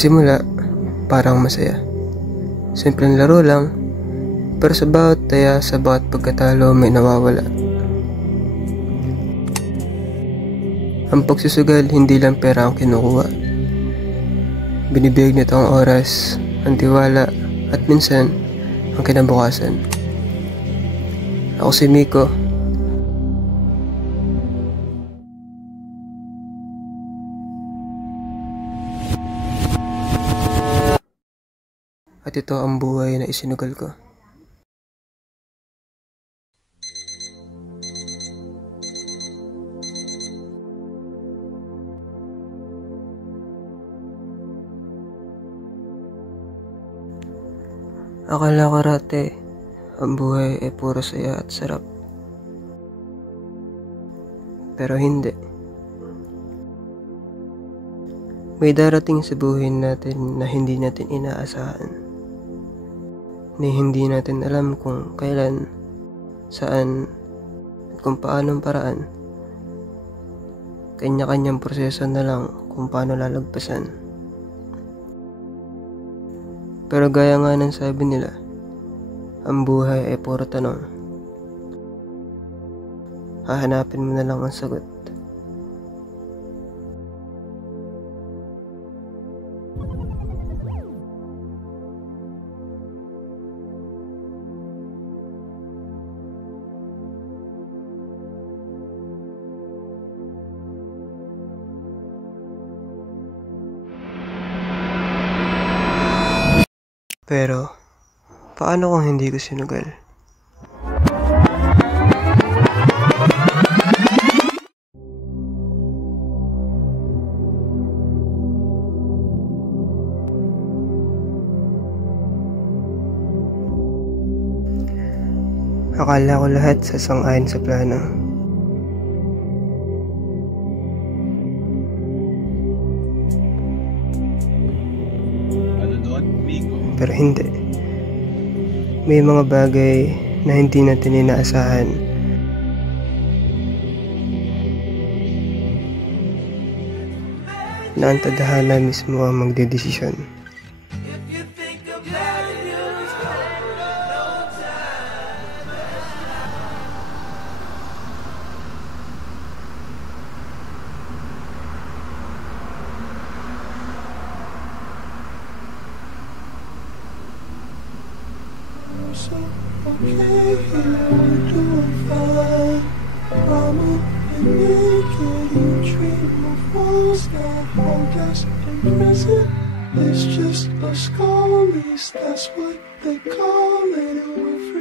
simula, parang masaya. Simpleng laro lang, pero sa bawat taya, sa bawat pagkatalo may nawawala. Ang pagsusugal, hindi lang pera ang kinukuha. Binibigay nito ang oras, ang tiwala, at minsan, ang kinabukasan. Ako si Miko. At ito ang buhay na isinugal ko. Akala ko rate, ang buhay ay puro saya at sarap. Pero hindi. May darating sa buhay natin na hindi natin inaasahan. Na hindi natin alam kung kailan, saan, at kung paanong paraan. Kanya-kanyang proseso na lang kung paano lalagpasan. Pero gaya nga ng sabi nila, ang buhay ay puro tanong. Hahanapin mo na lang ang sagot. Pero, paano kung hindi ko sinugal? Akala ko lahat sasang-ayon sa plano. Pero hindi. May mga bagay na hindi natin inaasahan. Na ang tadhana mismo ang magdedesisyon. So okay, we're doing fine. Mama and naked, you dream of walls that hold us in prison. It's just a skull, at least that's what they call it, and we're free.